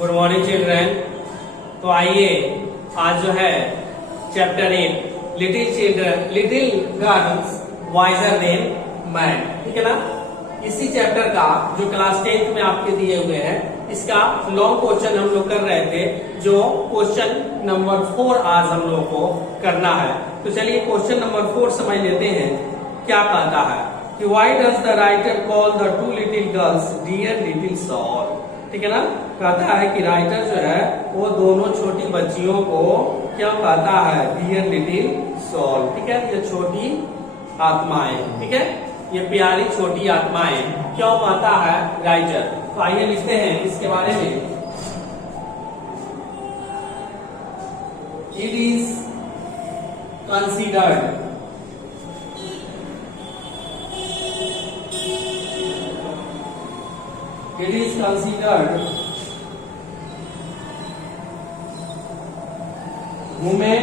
Good morning children. तो आइए आज जो है चैप्टर 8 little children little girls visor then man, ठीक है ना। इसी चैप्टर का जो क्लास 10th में आपके दिए हुए हैं इसका लॉन्ग क्वेश्चन हम लोग कर रहे थे, जो क्वेश्चन नंबर 4 आज हम लोग को करना है। तो चलिए क्वेश्चन नंबर 4 समझ लेते हैं क्या कहता है कि why does the writer call the two little girls dear little soul, ठीक है ना। कहता है कि राइटर जो है वो दोनों छोटी बच्चियों को क्या कहता है, डियर लिटिल सॉल, ठीक है। ये छोटी आत्माएं, ठीक है, ये प्यारी छोटी आत्माएं क्यों कहता है राइटर। तो आइए लिखते हैं इसके बारे में। It is considered women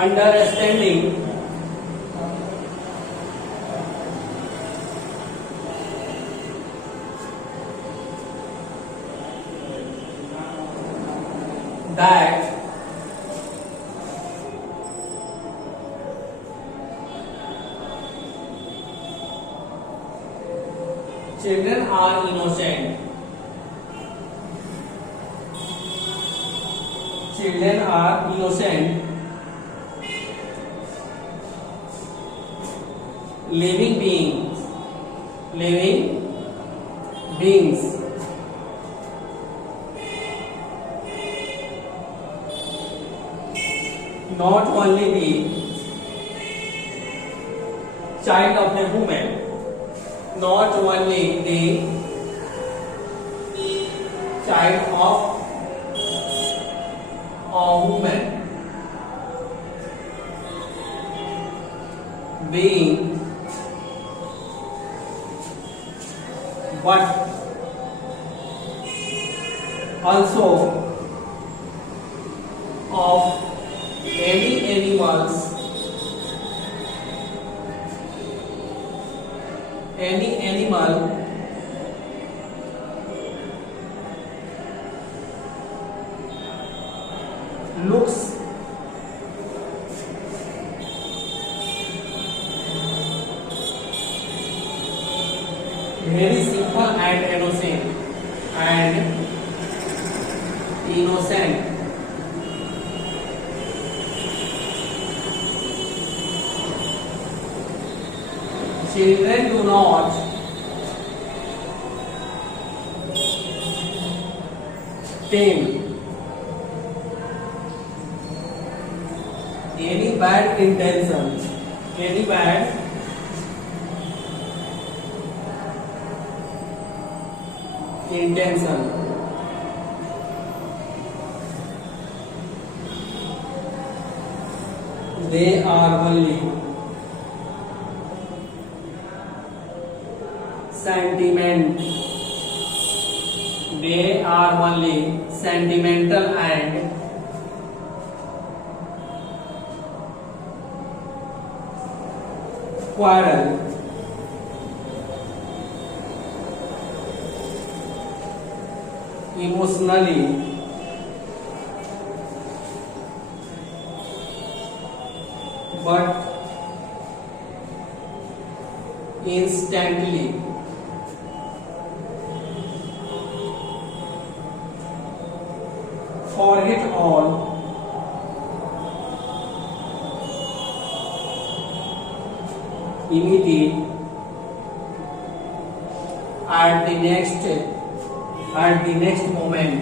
understanding that children are innocent. Children are innocent, living beings, not only the child of a woman, not only the child of a woman being, but also of any animal looks very simple and innocent children do not tame any bad intention, they are only sentimental and quarrel emotionally but instantly forget all immediate at the next moment.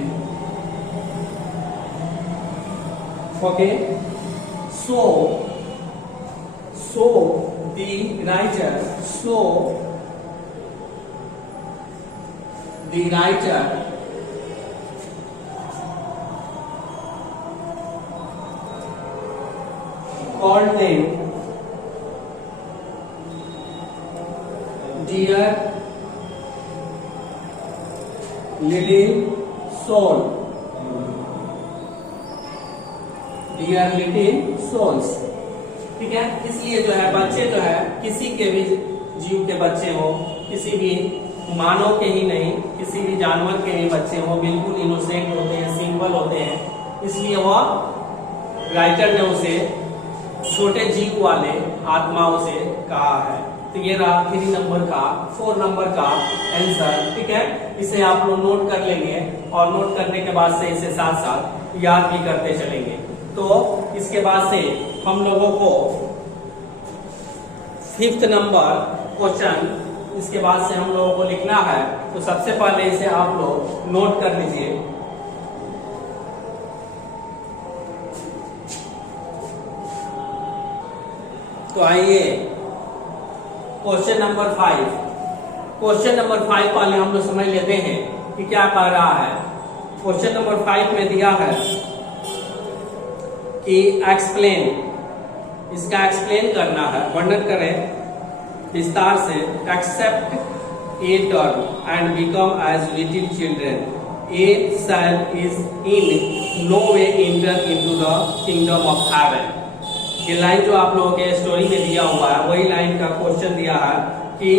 Okay, so the writer called them dear little soul, dear little souls, ठीक है। इसलिए जो है बच्चे जो है किसी के भी जीव के बच्चे हो, किसी भी मानव के ही नहीं, किसी भी जानवर के भी बच्चे वो बिल्कुल इनोसेंट होते हैं, सिंपल होते हैं, इसलिए वह राइटर ने उसे छोटे जीव वाले आत्माओं से कहा है। तो ये रहा 3 नंबर का 4 नंबर का आंसर। ठीक है, इसे आप लोग नोट कर लेंगे और नोट करने के बाद से इसे साथ साथ याद भी करते चलेंगे। तो इसके बाद से हम लोगों को 5th नंबर क्वेश्चन इसके बाद से हम लोगों को लिखना है। तो सबसे पहले इसे आप लोग नोट कर लीजिए। तो आइए क्वेश्चन नंबर 5। क्वेश्चन नंबर 5 पहले हम लोग समझ लेते हैं कि क्या कह रहा है। क्वेश्चन नंबर 5 में दिया है कि एक्सप्लेन, इसका एक्सप्लेन करना है, वर्णन करें विस्तार से। Except ye turn and become as little children, a son is in no way enter into the kingdom of heaven. ये लाइन जो आप लोगों के स्टोरी में दिया हुआ है वही लाइन का क्वेश्चन दिया है कि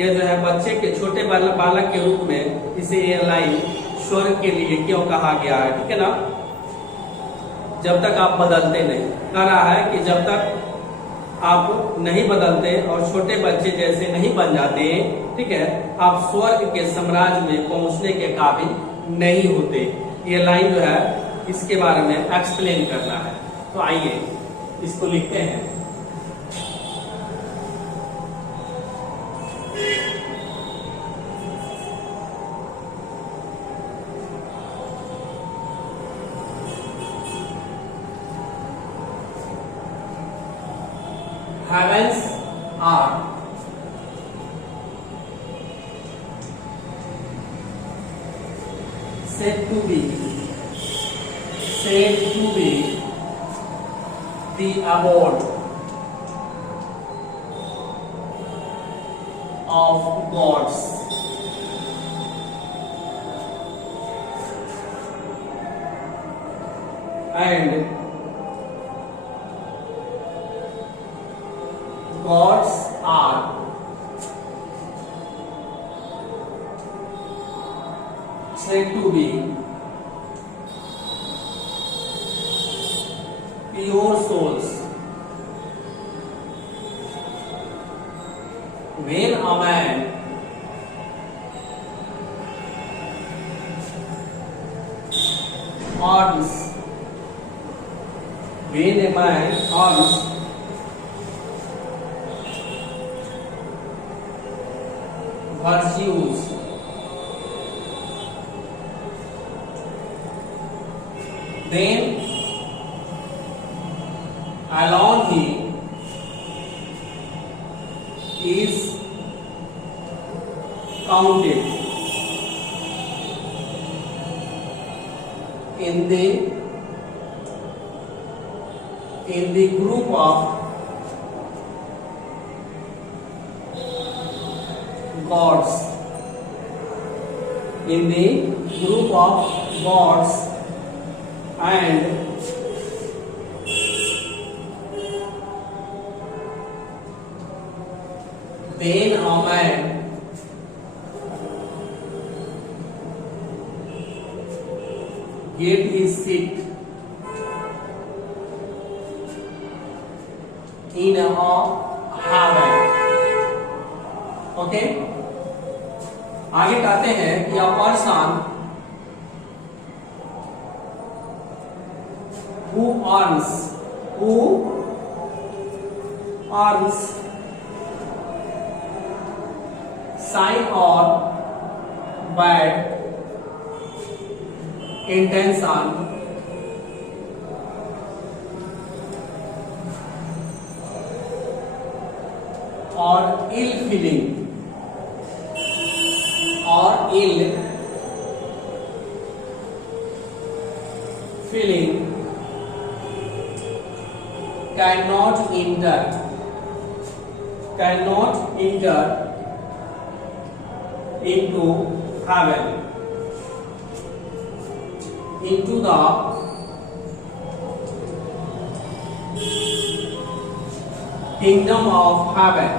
ये जो है बच्चे के छोटे बालक के रूप में इसे ये लाइन स्वर्ग के लिए क्यों कहा गया है। ठीक है ना, जब तक आप बदलते नहीं, कह रहा है कि जब तक आप नहीं बदलते और छोटे बच्चे जैसे नहीं बन जाते, ठीक है, आप स्वर्ग के साम्राज्य में पहुंचने के काबिल नहीं होते। ये लाइन जो है इसके बारे में एक्सप्लेन करना है। तो आइए इसको लिखते हैं। Heavens are said to be the abode of gods, and gods are said to be pure souls. When a man earns virtues, then alone he is counted in the group of gods, in the group of gods, and then a man get his seat in a heaven. Okay, आगे कहते हैं कि a person who earns sign or bad intention or ill feeling or ill feeling cannot enter into heaven, into the kingdom of heaven.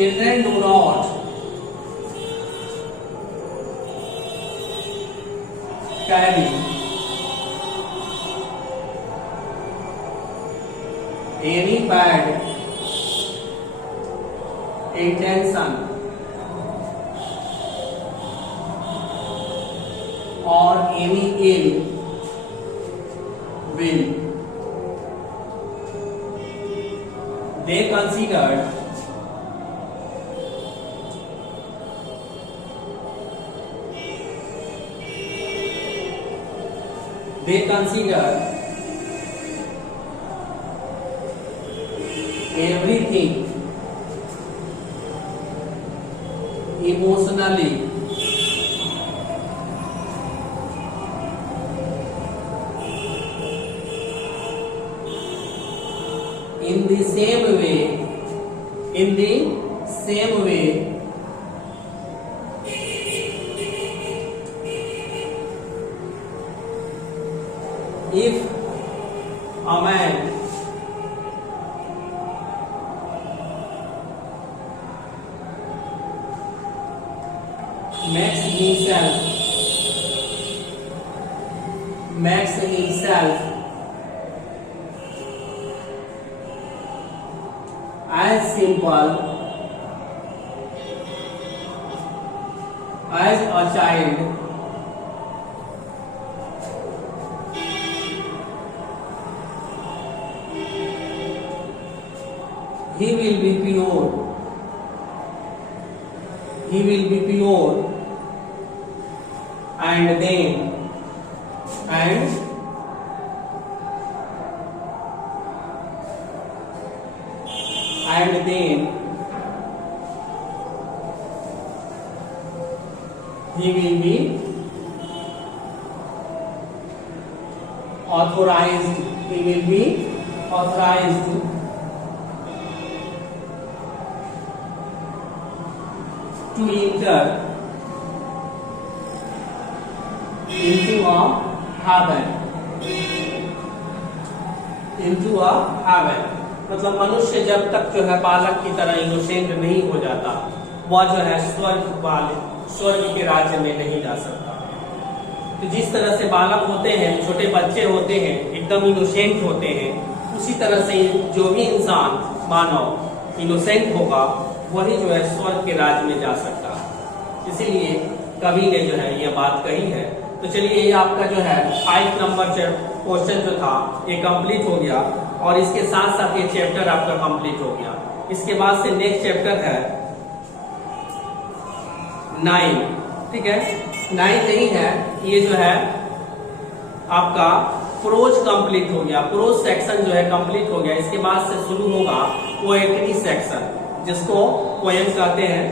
children do not carry any bad intention or any ill will. They considered everything emotionally in the same way if a man makes himself as simple as a child, he will be pure and then he will be authorized to enter into a heaven. मतलब मनुष्य जब तक जो है बालक की तरह इनोसेंट नहीं हो जाता, वह जो है स्वर्ग के राज्य में नहीं जा सकता। तो जिस तरह से बालक होते हैं, छोटे बच्चे होते हैं, एकदम इनोसेंट होते हैं, उसी तरह से जो भी इंसान मानव इनोसेंट होगा वही जो है स्वर्ग के राज्य में जा सकता। इसीलिए कवि ने जो है ये बात कही है। तो चलिए ये आपका जो है 5 नंबर क्वेश्चन जो था ये कंप्लीट हो गया और इसके साथ साथ ये चैप्टर आपका कंप्लीट हो गया। इसके बाद से नेक्स्ट चैप्टर है 9, ठीक है। 9 नहीं है, ये जो है आपका प्रोज कंप्लीट हो गया, प्रोज सेक्शन जो है कंप्लीट हो गया। इसके बाद से शुरू होगा पोएट्री सेक्शन, जिसको पोएम कहते हैं,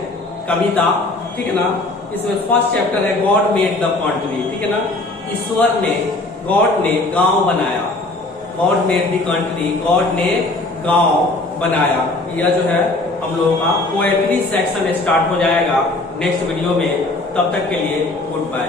कविता, ठीक है ना। इसमें फर्स्ट चैप्टर है गॉड मेड द कंट्री, ठीक है ना। गॉड ने गांव बनाया, God made the country, God ने गांव बनाया। यह जो है हम लोगों का पोएट्री सेक्शन स्टार्ट हो जाएगा नेक्स्ट वीडियो में। तब तक के लिए गुड बाय।